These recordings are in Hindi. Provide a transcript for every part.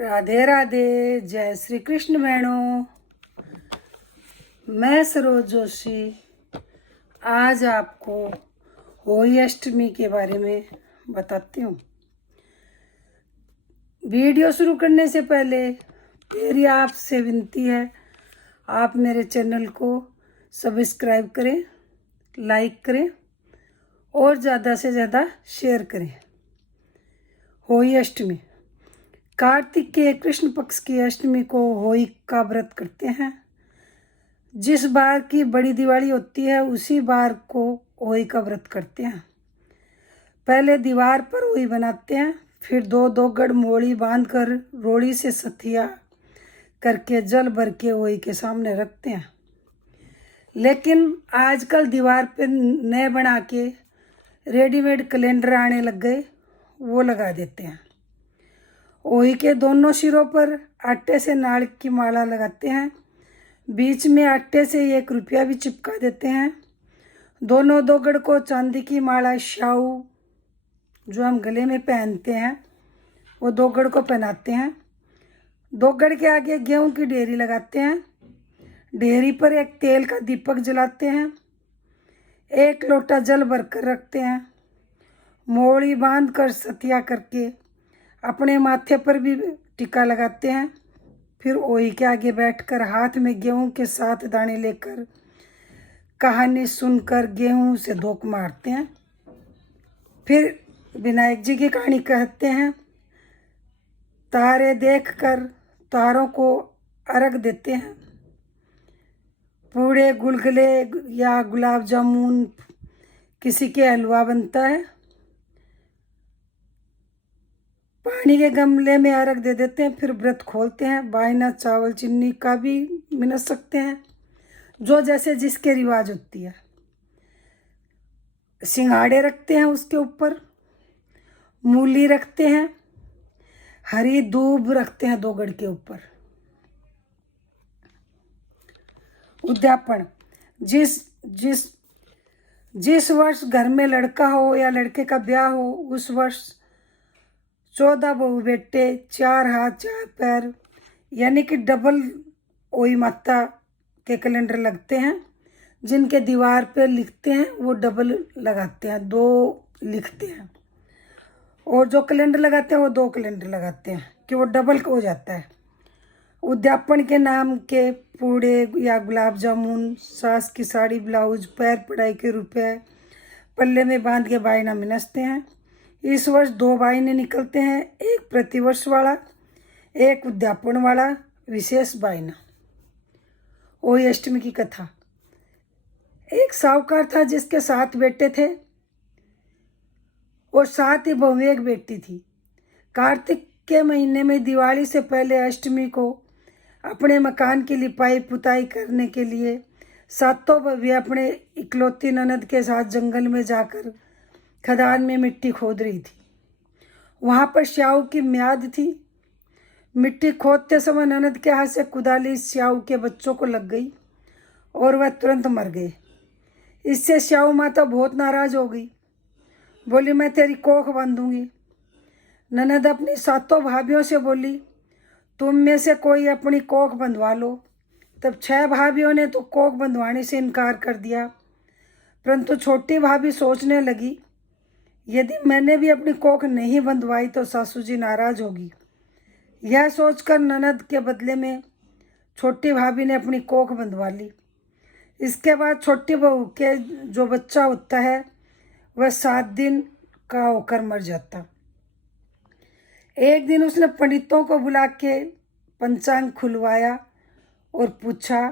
राधे राधे। जय श्री कृष्ण बहनों। मैं सरोज जोशी आज आपको होली अष्टमी के बारे में बताती हूँ। वीडियो शुरू करने से पहले मेरी आपसे विनती है, आप मेरे चैनल को सब्सक्राइब करें, लाइक करें और ज़्यादा से ज़्यादा शेयर करें। होली अष्टमी कार्तिक के कृष्ण पक्ष की अष्टमी को होली का व्रत करते हैं। जिस बार की बड़ी दिवाली होती है उसी बार को होली का व्रत करते हैं। पहले दीवार पर होली बनाते हैं, फिर दो दो गढ़ मोड़ी बांधकर रोड़ी से सथिया करके जल भर के होली के सामने रखते हैं। लेकिन आजकल दीवार पर नए बना के रेडीमेड कैलेंडर आने लग गए, वो लगा देते हैं। होली के दोनों सिरों पर आटे से नाड़ की माला लगाते हैं, बीच में आटे से 1 रुपया भी चिपका देते हैं। दोनों दोगड़ को चांदी की माला शाऊ जो हम गले में पहनते हैं वो दोगड़ को पहनाते हैं। दोगड़ के आगे गेहूं की ढेरी लगाते हैं, ढेरी पर एक तेल का दीपक जलाते हैं, 1 लोटा जल भरकर रखते हैं। मोड़ी बांध कर सतिया करके अपने माथे पर भी टीका लगाते हैं। फिर ओही के आगे बैठकर हाथ में गेहूं के 7 दाने लेकर कहानी सुनकर गेहूं से धोख मारते हैं। फिर विनायक जी की कहानी कहते हैं। तारे देखकर तारों को अर्घ देते हैं। पूड़े, गुलगुले या गुलाब जामुन, किसी के हलवा बनता है। पानी के गमले में अर्घ दे देते हैं, फिर व्रत खोलते हैं। बायना, चावल, चीनी का भी मिला सकते हैं, जो जैसे जिसके रिवाज होती है। सिंघाड़े रखते हैं, उसके ऊपर मूली रखते हैं, हरी दूब रखते हैं दोगड़ के ऊपर। उद्यापन जिस जिस जिस वर्ष घर में लड़का हो या लड़के का ब्याह हो उस वर्ष 14 बहू बेटे, 4 हाथ 4 पैर यानी कि डबल ओई माता के कैलेंडर लगते हैं। जिनके दीवार पे लिखते हैं वो डबल लगाते हैं, 2 लिखते हैं। और जो कैलेंडर लगाते हैं वो 2 कैलेंडर लगाते हैं कि वो डबल हो जाता है। उद्यापन के नाम के पूड़े या गुलाब जामुन, सास की साड़ी, ब्लाउज, पैर पढ़ाई के रुपए पल्ले में बांध के बायना मिनसते हैं। इस वर्ष 2 बायने निकलते हैं, एक प्रतिवर्ष वाला, एक उद्यापन वाला विशेष बायना। होली अष्टमी की कथा। एक साहूकार था जिसके 7 बेटे थे और 7 ही बहू, 1 बेटी थी। कार्तिक के महीने में दिवाली से पहले अष्टमी को अपने मकान की लिपाई पुताई करने के लिए 7 बहू अपने इकलौती ननद के साथ जंगल में जाकर खदान में मिट्टी खोद रही थी। वहां पर स्याऊ की म्याद थी। मिट्टी खोदते समय ननद के हाथ से कुदाली स्याऊ के बच्चों को लग गई और वह तुरंत मर गए। इससे स्याऊ माता बहुत नाराज हो गई, बोली मैं तेरी कोख बांधूंगी। ननद अपनी 7 भाभियों से बोली तुम में से कोई अपनी कोख बंधवा लो। तब 6 भाभियों ने तो कोख बंधवाने से इनकार कर दिया, परंतु छोटी भाभी सोचने लगी यदि मैंने भी अपनी कोख नहीं बंधवाई तो सासू जी नाराज होगी। यह सोचकर ननद के बदले में छोटी भाभी ने अपनी कोख बंधवा ली। इसके बाद छोटी बहू के जो बच्चा होता है वह 7 दिन का होकर मर जाता। एक दिन उसने पंडितों को बुला के पंचांग खुलवाया और पूछा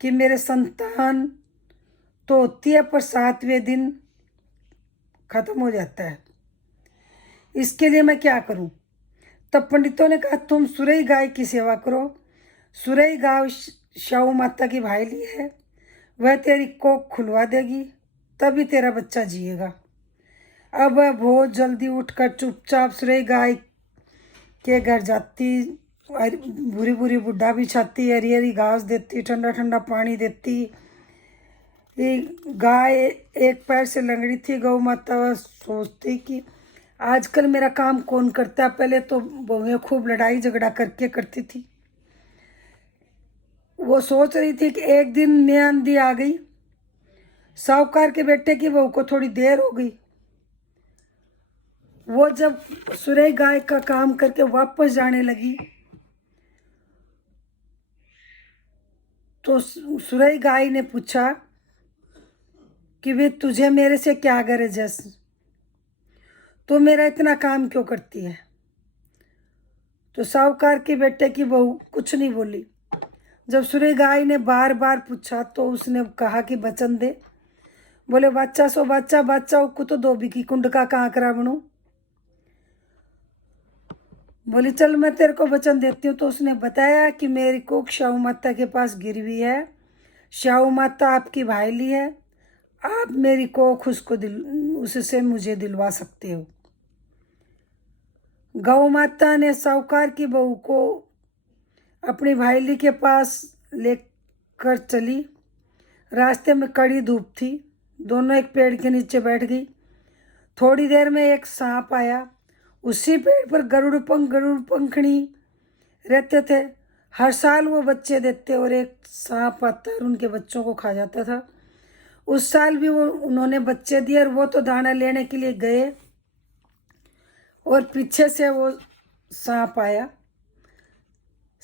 कि मेरे संतान तो होती है पर 7वें दिन खत्म हो जाता है, इसके लिए मैं क्या करूं? तब पंडितों ने कहा तुम सुरई गाय की सेवा करो। सुरई गाय शाऊ माता की भाईली है, वह तेरी कोख खुलवा देगी, तभी तेरा बच्चा जिएगा। अब वह बहुत जल्दी उठकर चुपचाप सुरई गाय के घर जाती, बुरी बुरी बुढ़ा बिछाती, हरी हरी घास देती, ठंडा ठंडा पानी देती। गाय एक पैर से लंगड़ी थी। गौ माता सोचती कि आजकल मेरा काम कौन करता है, पहले तो बहुएं खूब लड़ाई झगड़ा करके करती थी। वो सोच रही थी कि एक दिन में आंधी आ गई, साहूकार के बेटे की बहू को थोड़ी देर हो गई। वो जब सुरई गाय का काम करके वापस जाने लगी तो सुरई गाय ने पूछा कि वे तुझे मेरे से क्या गरज है, तो मेरा इतना काम क्यों करती है। तो साहूकार के बेटे की बहू कुछ नहीं बोली। जब सुरई गाय ने बार बार पूछा तो उसने कहा कि वचन दे। बोले बच्चा सो बच्चा, बच्चा उक्कू तो धोबी की कुंड का कांकरा बनू। बोली चल मैं तेरे को वचन देती हूँ। तो उसने बताया कि मेरी कोख शाहू माता के पास गिरवी है, शाहू माता आपकी भाईली है, आप मेरी कोख उससे मुझे दिलवा सकते हो। गौ माता ने साहूकार की बहू को अपनी भाईली के पास लेकर चली। रास्ते में कड़ी धूप थी, दोनों एक पेड़ के नीचे बैठ गई। थोड़ी देर में एक सांप आया। उसी पेड़ पर गरुड़ पंखनी रहते थे। हर साल वो बच्चे देते और एक सांप आता और उनके बच्चों को खा जाता था। उस साल भी उन्होंने बच्चे दिए और वो तो दाना लेने के लिए गए और पीछे से वो सांप आया।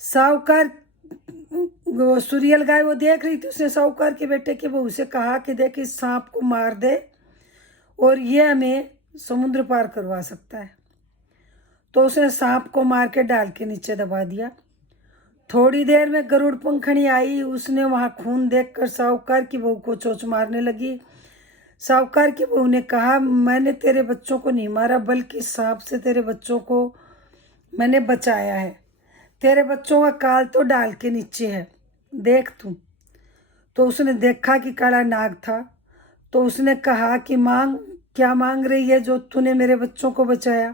साहूकार वो सुरियल गाय वो देख रही थी। उसने साहूकार के बेटे की बहू से कहा कि देख इस सांप को मार दे और ये हमें समुद्र पार करवा सकता है। तो उसने सांप को मार के डाल के नीचे दबा दिया। थोड़ी देर में गरुड़ पंखनी आई। उसने वहां खून देखकर साहूकार की बहू को चोंच मारने लगी। साहूकार की बहू ने कहा मैंने तेरे बच्चों को नहीं मारा, बल्कि सांप से तेरे बच्चों को मैंने बचाया है। तेरे बच्चों का काल तो डाल के नीचे है, देख तू। तो उसने देखा कि काला नाग था। तो उसने कहा कि मांग, क्या मांग रही है जो तूने मेरे बच्चों को बचाया।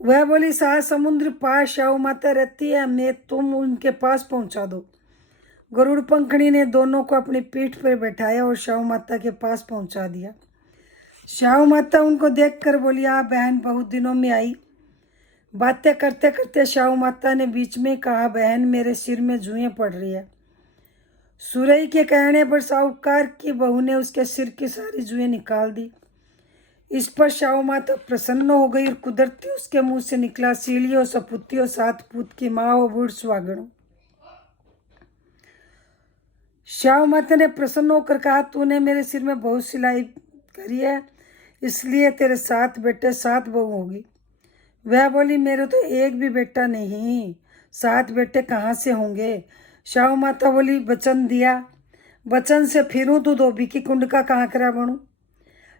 वह बोली सात समुद्र पार शाहू माता रहती है, मैं तुम उनके पास पहुंचा दो। गरुड़ पंखड़ी ने दोनों को अपनी पीठ पर बैठाया और शाहू माता के पास पहुंचा दिया। शाहू माता उनको देखकर बोली आ बहन, बहुत दिनों में आई। बातें करते करते शाहू माता ने बीच में कहा बहन मेरे सिर में जुएं पड़ रही है। सुरई के कहने पर साहूकार की बहू ने उसके सिर की सारी जुएं निकाल दी। इस पर शाहू माता प्रसन्न हो गई और कुदरती उसके मुंह से निकला सीलियो सपुतियो सात पूत की माँ हो बूढ़ सुहागणों। शाहू माता ने प्रसन्न होकर कहा तूने मेरे सिर में बहुत सिलाई करी है, इसलिए तेरे 7 बेटे 7 बहू होगी। वह बोली मेरे तो एक भी बेटा नहीं, 7 बेटे कहाँ से होंगे। शाहू माता बोली वचन दिया, वचन से फिरूं तो धोबी की कुंड का कांकरा बनूं।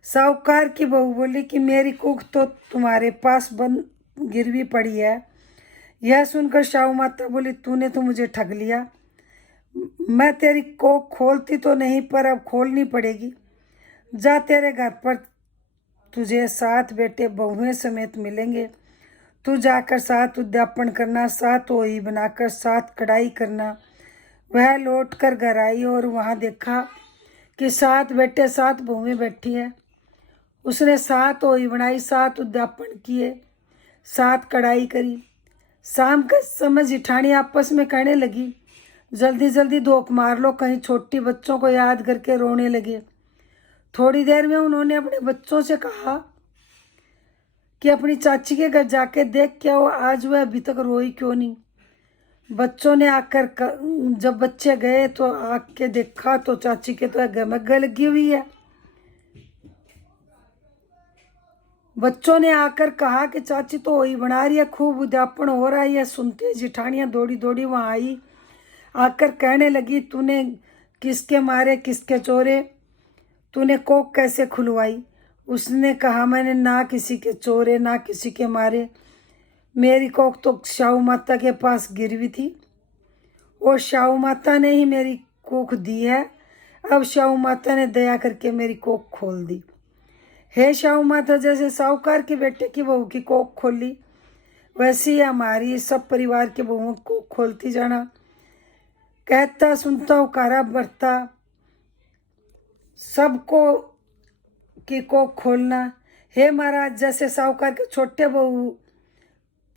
साहूकार की बहू बोली कि मेरी कुख तो तुम्हारे पास बंद गिरवी पड़ी है। यह सुनकर शाहू माता बोली तूने तो मुझे ठग लिया। मैं तेरी कोख खोलती तो नहीं, पर अब खोलनी पड़ेगी। जा तेरे घर पर तुझे 7 बेटे बहुएं समेत मिलेंगे। तू जाकर 7 उद्यापन करना, 7 ओई बनाकर 7 कढ़ाई करना। वह लौट कर घर आई और वहाँ देखा कि 7 बेटे 7 बहुएं बैठी है। उसने 7 ओई बनाई, 7 उद्यापन किए, 7 कढ़ाई करी। शाम के समय जिठानी आपस में कहने लगी जल्दी जल्दी धोख मार लो, कहीं छोटी बच्चों को याद करके रोने लगे। थोड़ी देर में उन्होंने अपने बच्चों से कहा कि अपनी चाची के घर जाके देख क्या वो आज वह अभी तक रोई क्यों नहीं। बच्चों ने आकर जब बच्चे गए तो आके देखा तो चाची के तो गमक लगी हुई है। बच्चों ने आकर कहा कि चाची तो वही बना रही है, खूब उद्यापन हो रहा है। सुनते जिठानियां दौड़ी दौड़ी वहां आई, आकर कहने लगी तूने किसके मारे किसके चोरे, तूने कोख कैसे खुलवाई। उसने कहा मैंने ना किसी के चोरे ना किसी के मारे, मेरी कोख तो शाहू माता के पास गिरवी थी और शाहू माता ने ही मेरी कोख दी है। अब शाहू माता ने दया करके मेरी कोख खोल दी। हे शाहू माता, जैसे साहूकार के बेटे की बहू की कोख खोली वैसे ही हमारी सब परिवार के बहुओं को खोलती जाना। कहता सुनता उकारा बरता सबको की कोख खोलना। हे महाराज, जैसे साहूकार के छोटे बहू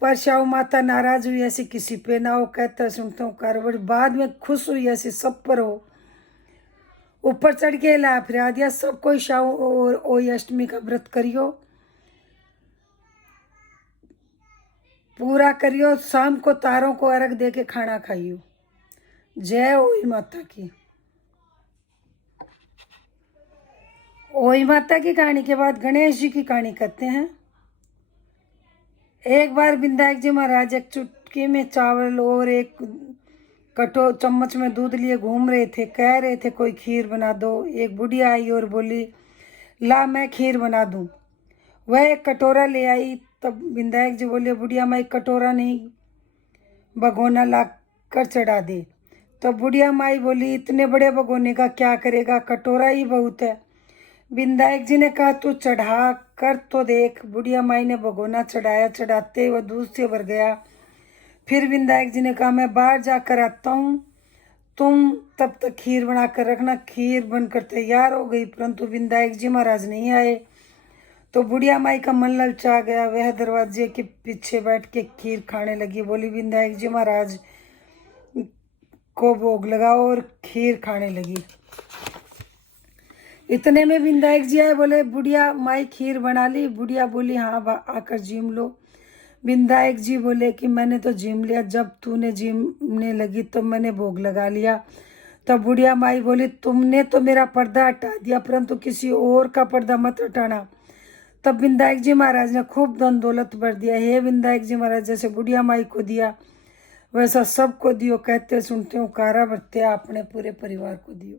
पर शाहू माता नाराज हुई ऐसी किसी पे ना हो। कहता सुनता हूँ कारवड़ बाद में खुश हुई ऐसी सब पर हो। ऊपर चढ़ के ला फिरा दिया सब कोई शाहू और ओई अष्टमी का व्रत करियो, पूरा करियो। शाम को तारों को अर्घ दे के खाना खाइयो। जय ओई माता की। ओई माता की कहानी के बाद गणेश जी की कहानी कहते हैं। एक बार विनायक जी महाराज एक चुटकी में चावल और एक चम्मच में दूध लिए घूम रहे थे। कह रहे थे कोई खीर बना दो। एक बुढ़िया आई और बोली ला मैं खीर बना दूं। वह एक कटोरा ले आई। तब विनायक जी बोले बुढ़िया माई कटोरा नहीं भगोना ला कर चढ़ा दे। तो बुढ़िया माई बोली इतने बड़े भगोने का क्या करेगा, कटोरा ही बहुत है। विनायक जी ने कहा तू चढ़ा कर तो देख। बुढ़िया माई ने भगोना चढ़ाया। चढ़ाते वह दूध से भर गया। फिर विनायक जी ने कहा मैं बाहर जाकर आता हूँ, तुम तब तक खीर बना कर रखना। खीर बनकर तैयार हो गई, परंतु विनायक जी महाराज नहीं आए। तो बुढ़िया माई का मन ललचा गया। वह दरवाजे के पीछे बैठ के खीर खाने लगी। बोली विनायक जी महाराज को भोग लगाओ और खीर खाने लगी। इतने में विनायक जी आए। बोले बुढ़िया माई खीर बना ली। बुढ़िया बोली हाँ आकर जीम लो। विनायक जी बोले कि मैंने तो जीम लिया, जब तूने जीमने लगी तो मैंने भोग लगा लिया। तब बुढ़िया माई बोली तुमने तो मेरा पर्दा हटा दिया, परंतु किसी और का पर्दा मत हटाना। तब विनायक जी महाराज ने खूब धन दौलत भर दिया। हे विनायक जी महाराज, जैसे बुढ़िया माई को दिया वैसा सबको दियो। कहते सुनते हो कारा भरते अपने पूरे परिवार को दियो।